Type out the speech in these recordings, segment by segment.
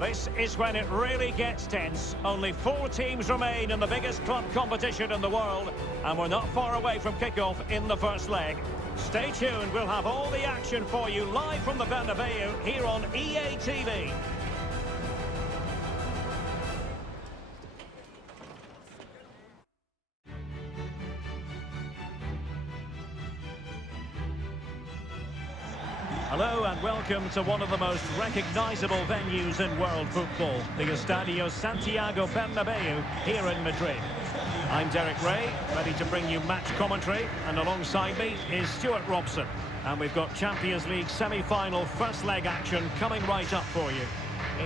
This is when it really gets tense. Only 4 teams remain in the biggest club competition in the world, and we're not far away from kickoff in the first leg. Stay tuned, we'll have all the action for you live from the Bernabeu here on EA TV. Hello and welcome to one of the most recognisable venues in world football, the Estadio Santiago Bernabeu here in Madrid. I'm Derek Ray, ready to bring you match commentary, and alongside me is Stuart Robson. And we've got Champions League semi-final first leg action coming right up for you.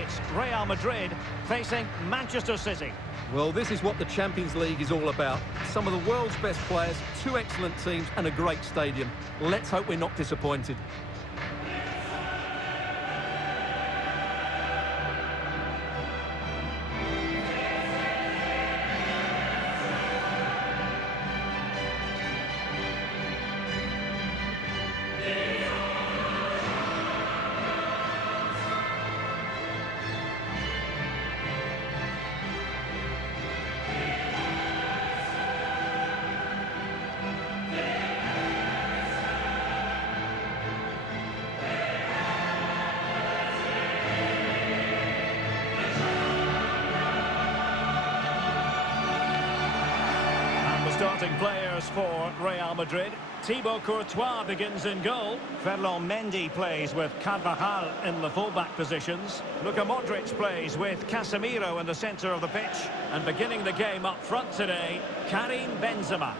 It's Real Madrid facing Manchester City. Well, this is what the Champions League is all about. Some of the world's best players, 2 excellent teams and a great stadium. Let's hope we're not disappointed. Starting players for Real Madrid. Thibaut Courtois begins in goal. Ferland Mendy plays with Carvajal in the fullback positions. Luka Modric plays with Casemiro in the centre of the pitch. And beginning the game up front today, Karim Benzema.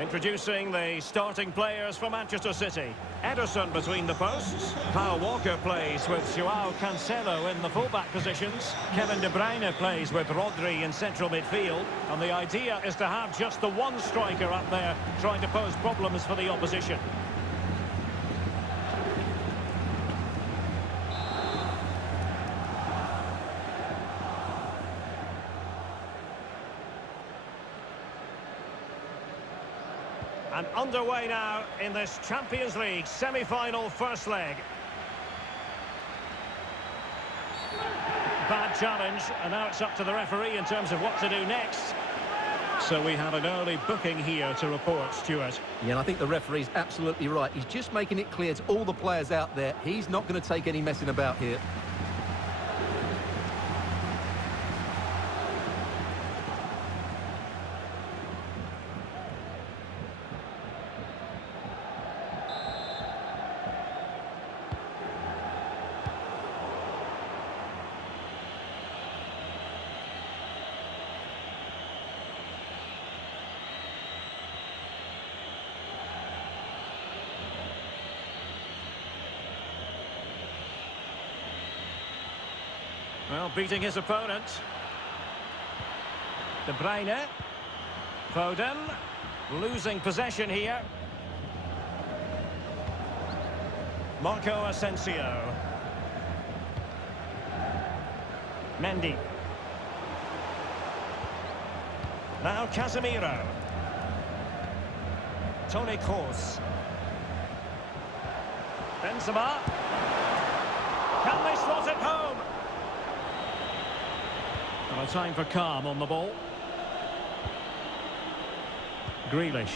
Introducing the starting players for Manchester City. Ederson between the posts. Kyle Walker plays with Joao Cancelo in the fullback positions. Kevin De Bruyne plays with Rodri in central midfield. And the idea is to have just the one striker up there trying to pose problems for the opposition. And underway now in this Champions League semi-final first leg. Bad challenge, and now it's up to the referee in terms of what to do next. So we have an early booking here to report, Stuart. Yeah, and I think the referee's absolutely right. He's just making it clear to all the players out there, he's not going to take any messing about here. Well, beating his opponent. De Bruyne. Foden. Losing possession here. Marco Asensio. Mendy. Now Casemiro. Toni Kroos. Benzema. Can they slot it home? Well, a time for calm on the ball. Grealish.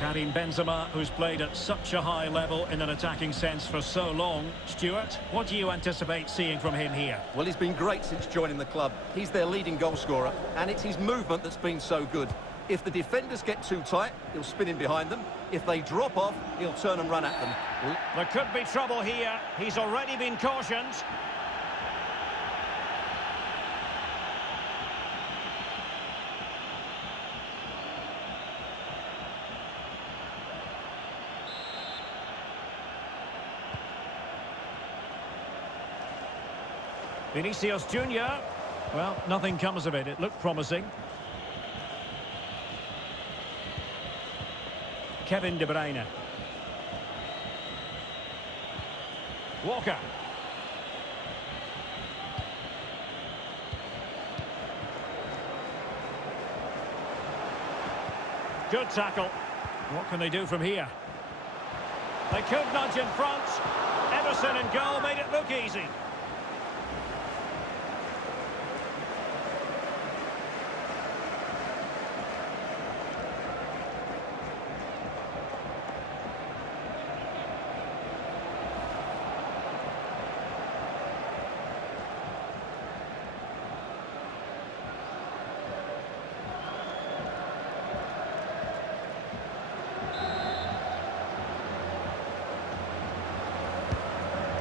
Karim Benzema, who's played at such a high level in an attacking sense for so long. Stuart, what do you anticipate seeing from him here? Well, he's been great since joining the club. He's their leading goal scorer, and it's his movement that's been so good. If the defenders get too tight, he'll spin in behind them. If they drop off, he'll turn and run at them. There could be trouble here. He's already been cautioned. Vinicius Junior. Well, nothing comes of it. It looked promising. Kevin De Bruyne. Walker. Good tackle. What can they do from here? They could nudge in front. Everson in goal made it look easy.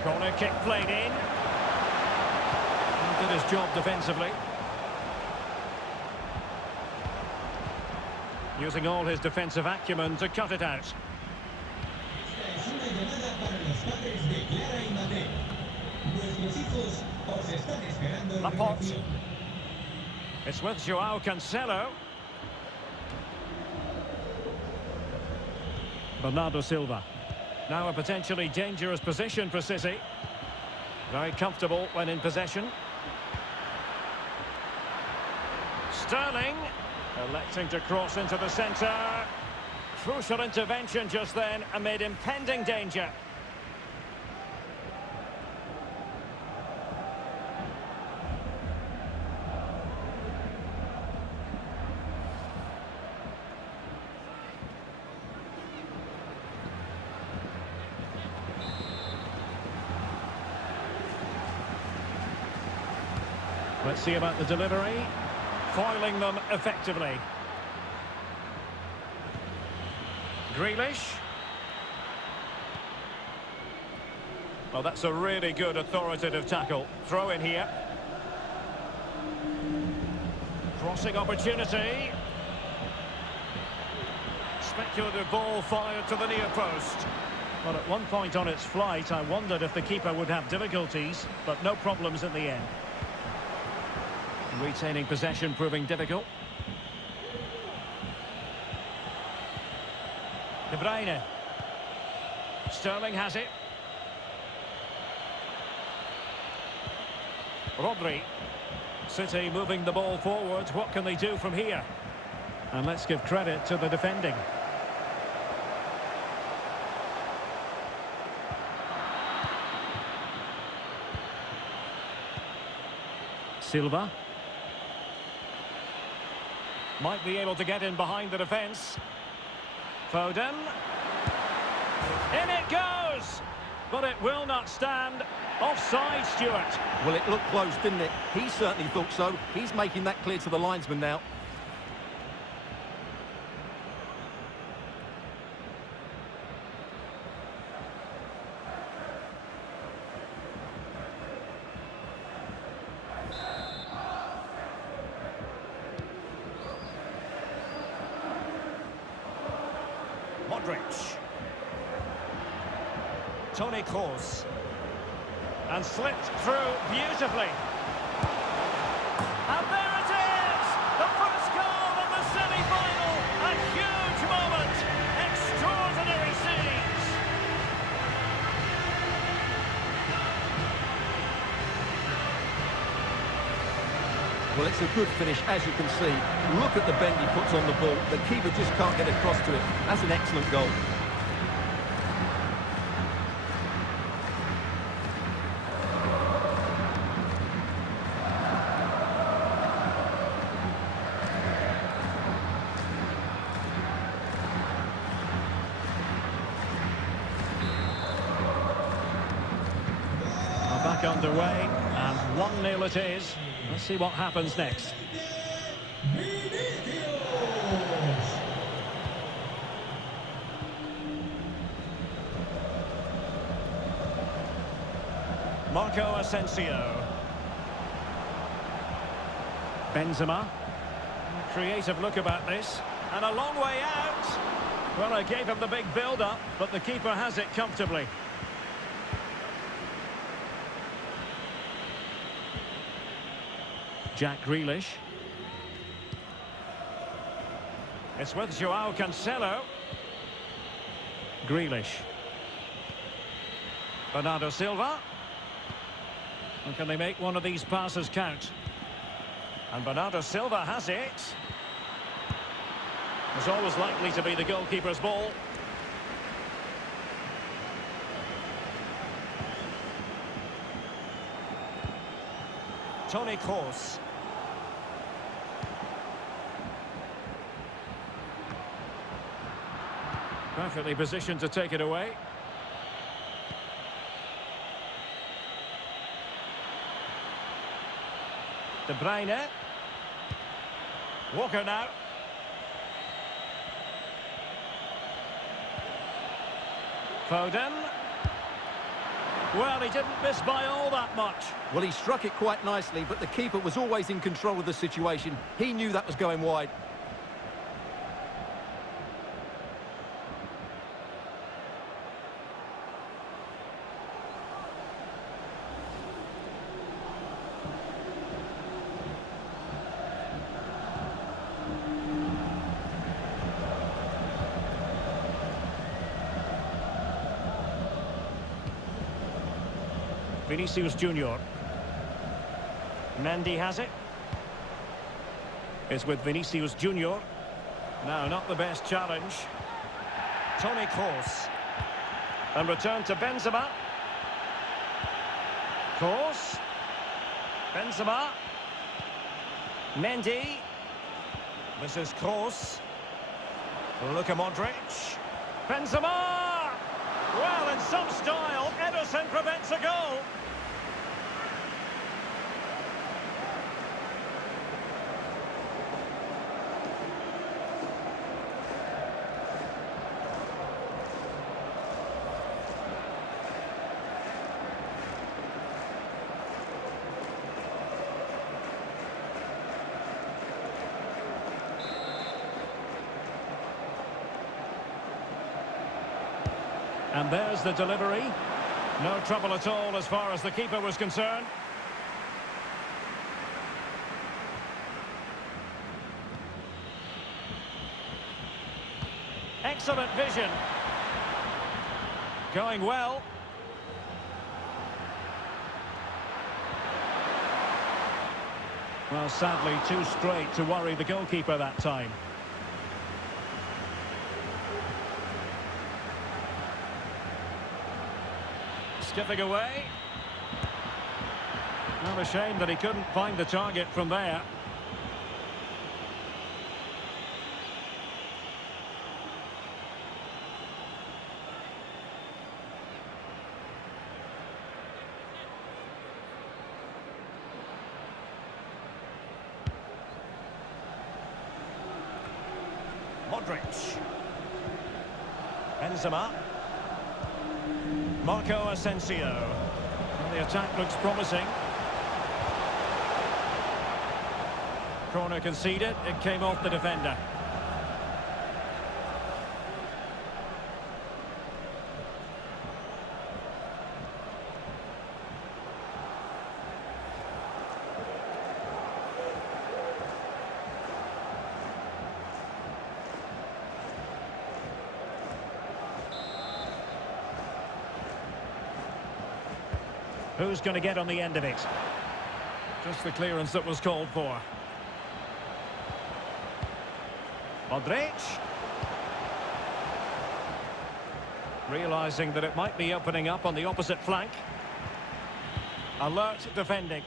Corner kick played in. Did his job defensively. Using all his defensive acumen to cut it out. Laporte. It's with Joao Cancelo. Bernardo Silva. Now a potentially dangerous position for City. Very comfortable when in possession. Sterling electing to cross into the centre. Crucial intervention just then amid impending danger. Let's see about the delivery. Foiling them effectively. Grealish. Well, that's a really good authoritative tackle. Throw in here. Crossing opportunity. Speculative ball fired to the near post. Well, at one point on its flight, I wondered if the keeper would have difficulties, but no problems in the end. Retaining possession proving difficult. De Bruyne. Sterling has it. Rodri. City moving the ball forward. What can they do from here? And let's give credit to the defending. Silva. Might be able to get in behind the defence. Foden. In it goes! But it will not stand. Offside, Stuart. Well, it looked close, didn't it? He certainly thought so. He's making that clear to the linesman now. Modric. Toni Kroos. And slipped through beautifully. And there it is! The first goal in the semi-final! A huge moment! Extraordinary scenes! Well, it's a good finish, as you can see. Look at the bend he puts on the ball. The keeper just can't get across to it. That's an excellent goal. Back underway, and 1-0 it is. Let's see what happens next. Marco Asensio. Benzema. Creative look about this. And a long way out. Well, I gave him the big build-up, but the keeper has it comfortably. Jack Grealish. It's with Joao Cancelo. Grealish. Bernardo Silva. And can they make one of these passes count? And Bernardo Silva has it. It's always likely to be the goalkeeper's ball. Toni Kroos. Perfectly positioned to take it away. De Bruyne. Walker now. Foden. Well, he didn't miss by all that much. Well, he struck it quite nicely, but the keeper was always in control of the situation. He knew that was going wide. Vinicius Junior. Mendy has it. It's with Vinicius Junior. Now, not the best challenge. Toni Kroos. And return to Benzema. Kroos. Benzema. Mendy. This is Kroos. Luka Modric. Benzema! Well, in some style, Ederson prevents a goal. And there's the delivery. No trouble at all as far as the keeper was concerned. Excellent vision. Going well. Well, sadly, too straight to worry the goalkeeper that time. Skipping away. Not a shame that he couldn't find the target from there. Modric. Benzema. Marco Asensio. Well, the attack looks promising. Corner conceded. It came off the defender. Who's going to get on the end of it? Just the clearance that was called for. Modric. Realising that it might be opening up on the opposite flank. Alert defending.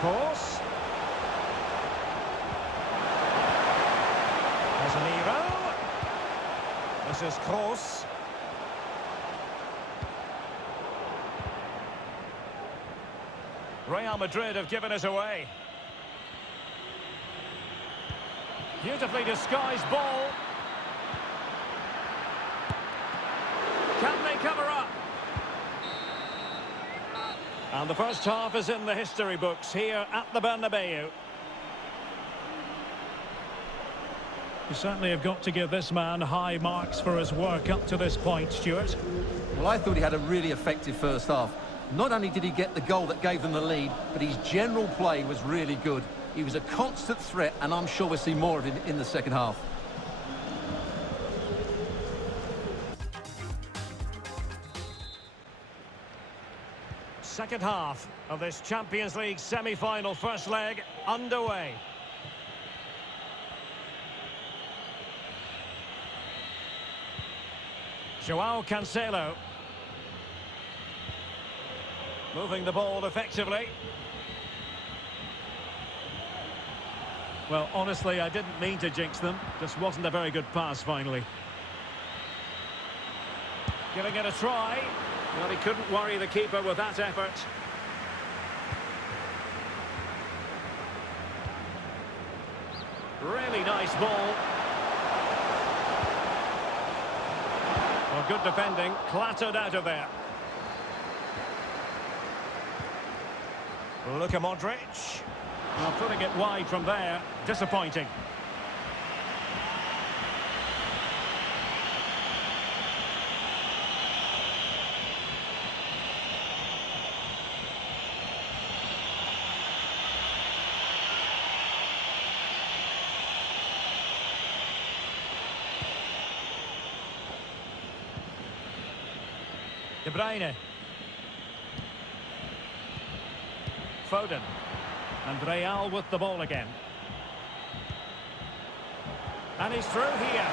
Kroos. Casemiro. This is Kroos. Real Madrid have given us away. Beautifully disguised ball. Can they cover up? And the first half is in the history books here at the Bernabeu. You certainly have got to give this man high marks for his work up to this point, Stuart. Well, I thought he had a really effective first half. Not only did he get the goal that gave them the lead, but his general play was really good. He was a constant threat, and I'm sure we'll see more of him in the second half. Second half of this Champions League semi-final first leg underway. Joao Cancelo. Moving the ball effectively. Well, honestly, I didn't mean to jinx them. Just wasn't a very good pass, finally. Giving it a try. Well, he couldn't worry the keeper with that effort. Really nice ball. Well, good defending. Clattered out of there. Luka Modric. Well, putting it wide from there. Disappointing. De Bruyne. Foden. And Real with the ball again. And he's through here.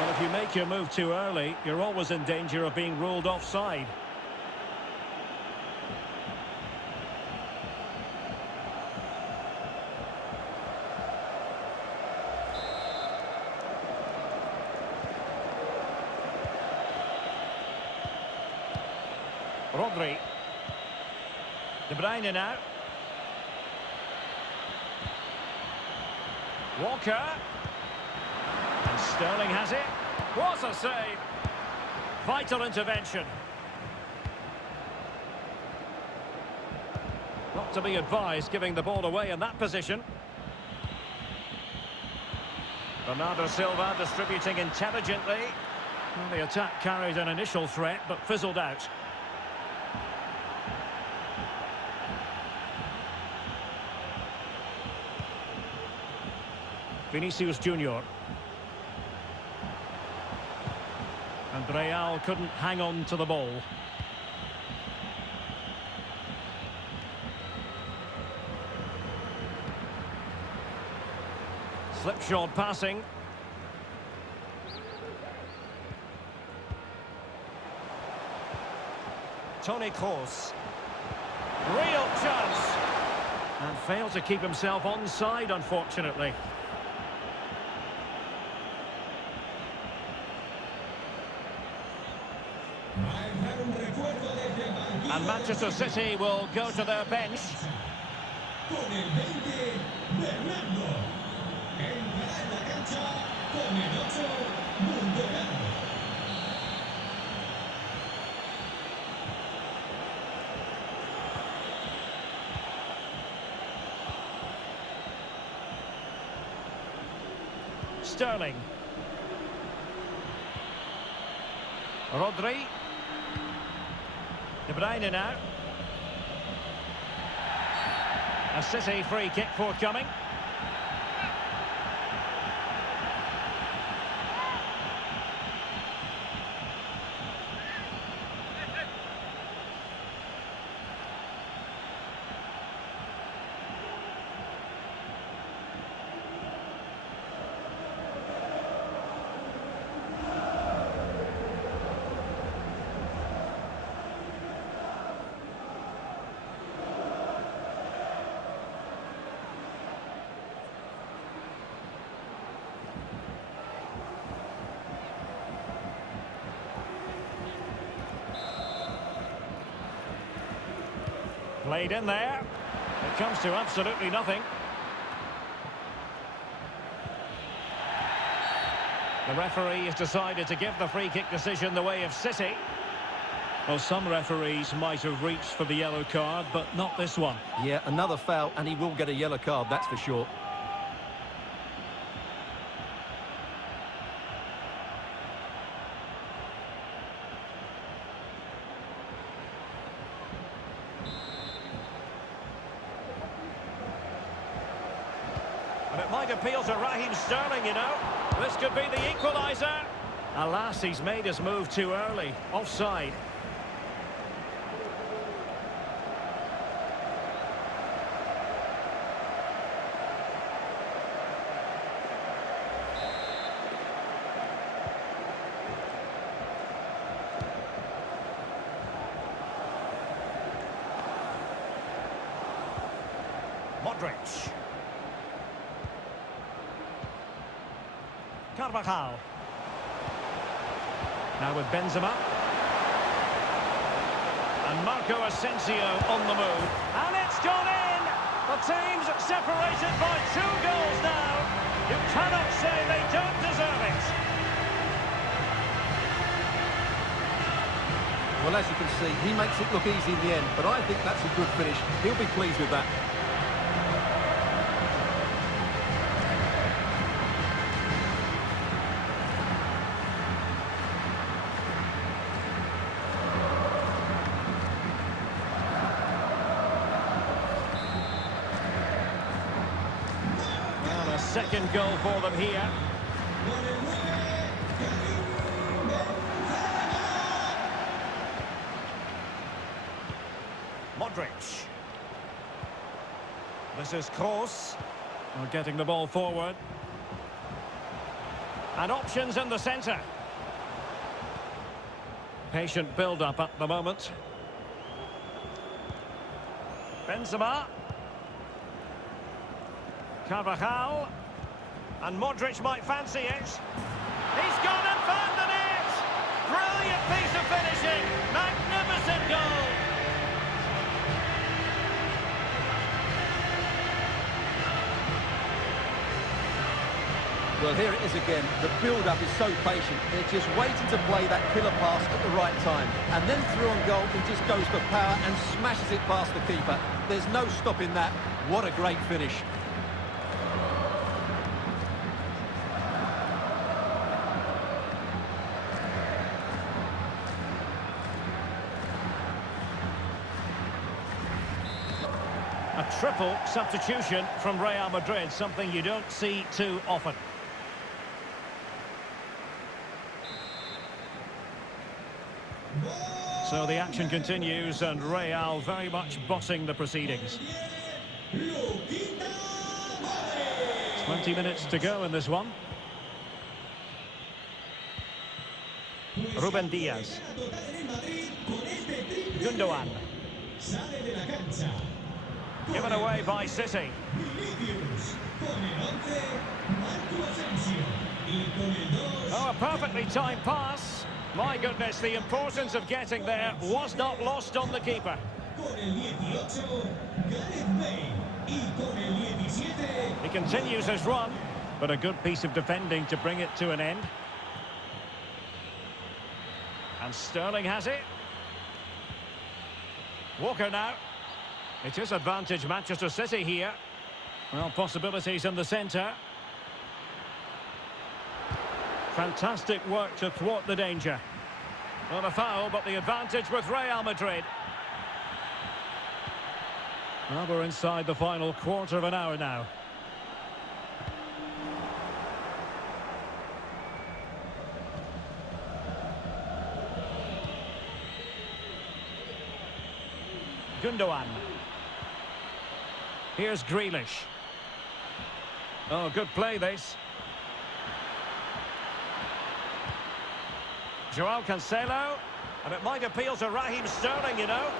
Well, if you make your move too early, you're always in danger of being ruled offside. Rodri. De Bruyne now. Walker. And Sterling has it. What a save. Vital intervention. Not to be advised giving the ball away in that position. Bernardo Silva distributing intelligently. Well, the attack carried an initial threat but fizzled out. Vinicius Junior. And Real couldn't hang on to the ball. Slipshod passing. Toni Kroos. Real chance. And failed to keep himself onside, unfortunately. And Manchester City will go to their bench. Con el 20, Bernabeu. Entrará en la cancha con el 8, Mundial. Sterling. Rodri. De Bruyne now. A City free kick forthcoming. Played in there. It comes to absolutely nothing. The referee has decided to give the free kick decision the way of City. Well, some referees might have reached for the yellow card, but not this one. Yeah, another foul, and he will get a yellow card, that's for sure. And it might appeal to Raheem Sterling, you know. This could be the equaliser. Alas, he's made his move too early. Offside. Modric. Carvajal. Now with Benzema. And Marco Asensio on the move. And it's gone in! The team's separated by 2 goals now. You cannot say they don't deserve it. Well, as you can see, he makes it look easy in the end, but I think that's a good finish. He'll be pleased with that. Well, a second goal for them here. Modric. This is Kroos. We're getting the ball forward. And options in the centre. Patient build-up at the moment. Benzema. Carvajal. And Modric might fancy it. He's gone and found the net! Brilliant piece of finishing! Magnificent goal! Well, here it is again. The build-up is so patient. They're just waiting to play that killer pass at the right time. And then through on goal, he just goes for power and smashes it past the keeper. There's no stopping that. What a great finish. A triple substitution from Real Madrid, something you don't see too often. So the action continues and Real very much bossing the proceedings. 20 minutes to go in this one. Ruben Diaz. Gundogan. Given away by City. Oh, a perfectly timed pass. My goodness, the importance of getting there was not lost on the keeper. He continues his run, but a good piece of defending to bring it to an end. And Sterling has it. Walker now. It is advantage Manchester City here. Well, possibilities in the centre. Fantastic work to thwart the danger. Not a foul, but the advantage with Real Madrid. Well, we're inside the final quarter of an hour now. Gundogan. Here's Grealish. Oh, good play this. Joao Cancelo. And it might appeal to Raheem Sterling, you know.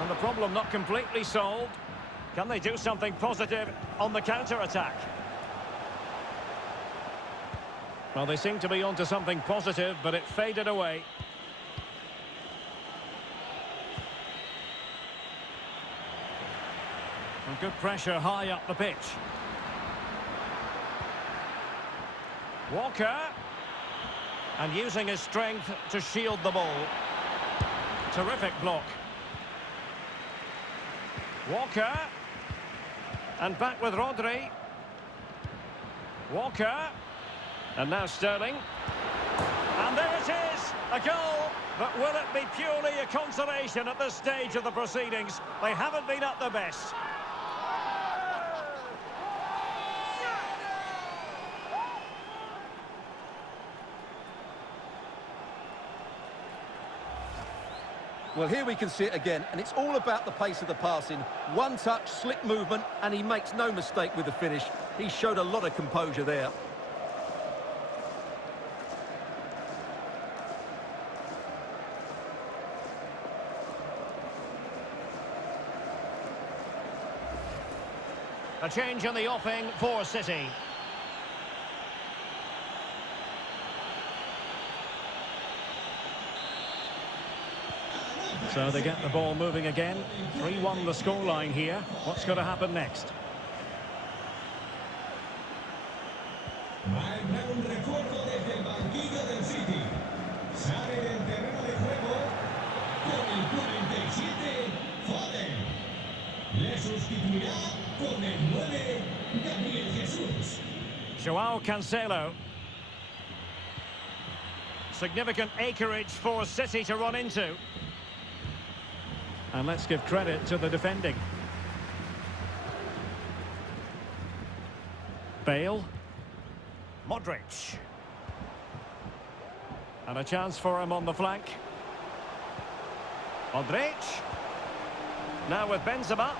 And the problem not completely solved. Can they do something positive on the counter-attack? Well, they seem to be onto something positive, but it faded away. And good pressure high up the pitch. Walker. And using his strength to shield the ball. Terrific block. Walker. And back with Rodri. Walker. And now Sterling. And there it is! A goal! But will it be purely a consolation at this stage of the proceedings? They haven't been at their best. Well, here we can see it again, and it's all about the pace of the passing. One touch, slick movement, and he makes no mistake with the finish. He showed a lot of composure there. A change in the offing for City. So they get the ball moving again. 3-1 the scoreline here. What's going to happen next? Marca un refuerzo desde el banquillo del City. Sale del terreno de juego con el 47, Foden. Le sustituirá con el 9, Gabriel Jesús. Joao Cancelo. Significant acreage for City to run into. And let's give credit to the defending. Bale. Modric. And a chance for him on the flank. Modric. Now with Benzema.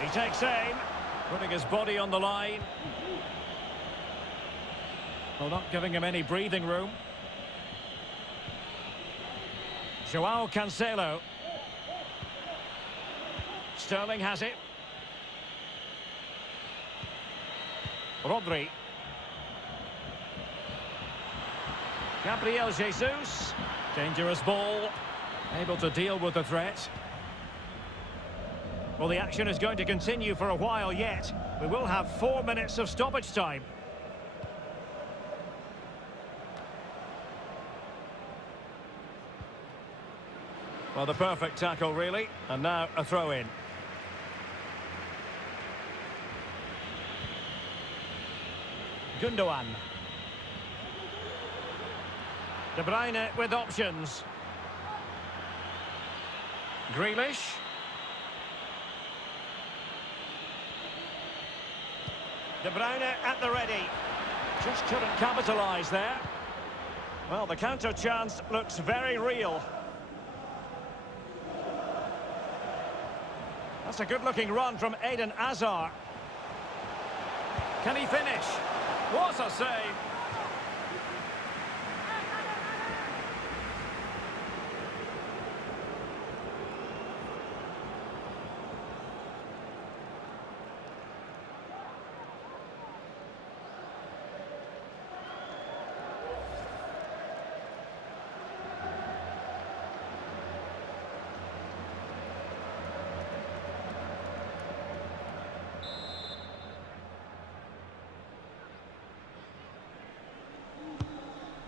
He takes aim, putting his body on the line. Well, not giving him any breathing room. Joao Cancelo. Sterling has it. Rodri. Gabriel Jesus. Dangerous ball. Able to deal with the threat. Well, the action is going to continue for a while yet. We will have 4 minutes of stoppage time. Well, the perfect tackle, really. And now a throw-in. Gundogan. De Bruyne with options. Grealish. De Bruyne at the ready. Just couldn't capitalise there. Well, the counter chance looks very real. That's a good-looking run from Eden Hazard. Can he finish? What a save!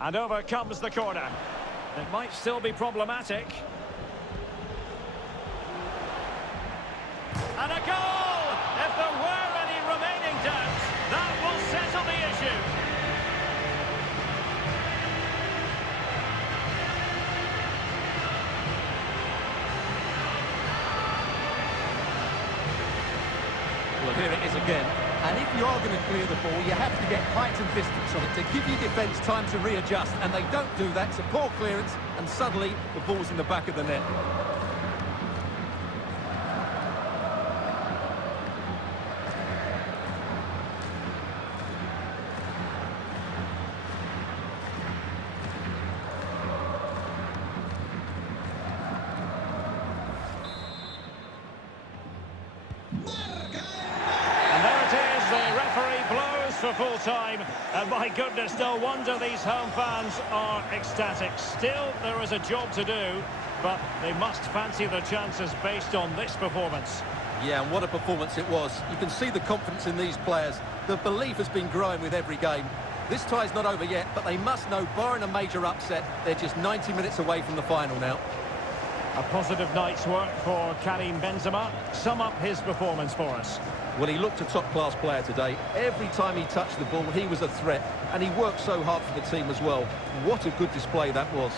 And over comes the corner. It might still be problematic. And a goal! If there were any remaining doubts, that will settle the issue. Well, here it is again. And if you are going to clear the ball, you have to get height and distance on it to give your defence time to readjust. And they don't do that. It's a poor clearance, and suddenly the ball's in the back of the net. For full time, and my goodness, no wonder these home fans are ecstatic. Still, there is a job to do, but they must fancy their chances based on this performance. Yeah, and what a performance it was. You can see the confidence in these players. The belief has been growing with every game. This tie's not over yet, but they must know, barring a major upset, they're just 90 minutes away from the final now. A positive night's work for Karim Benzema. Sum up his performance for us. Well, he looked a top-class player today. Every time he touched the ball, he was a threat, and he worked so hard for the team as well. What a good display that was.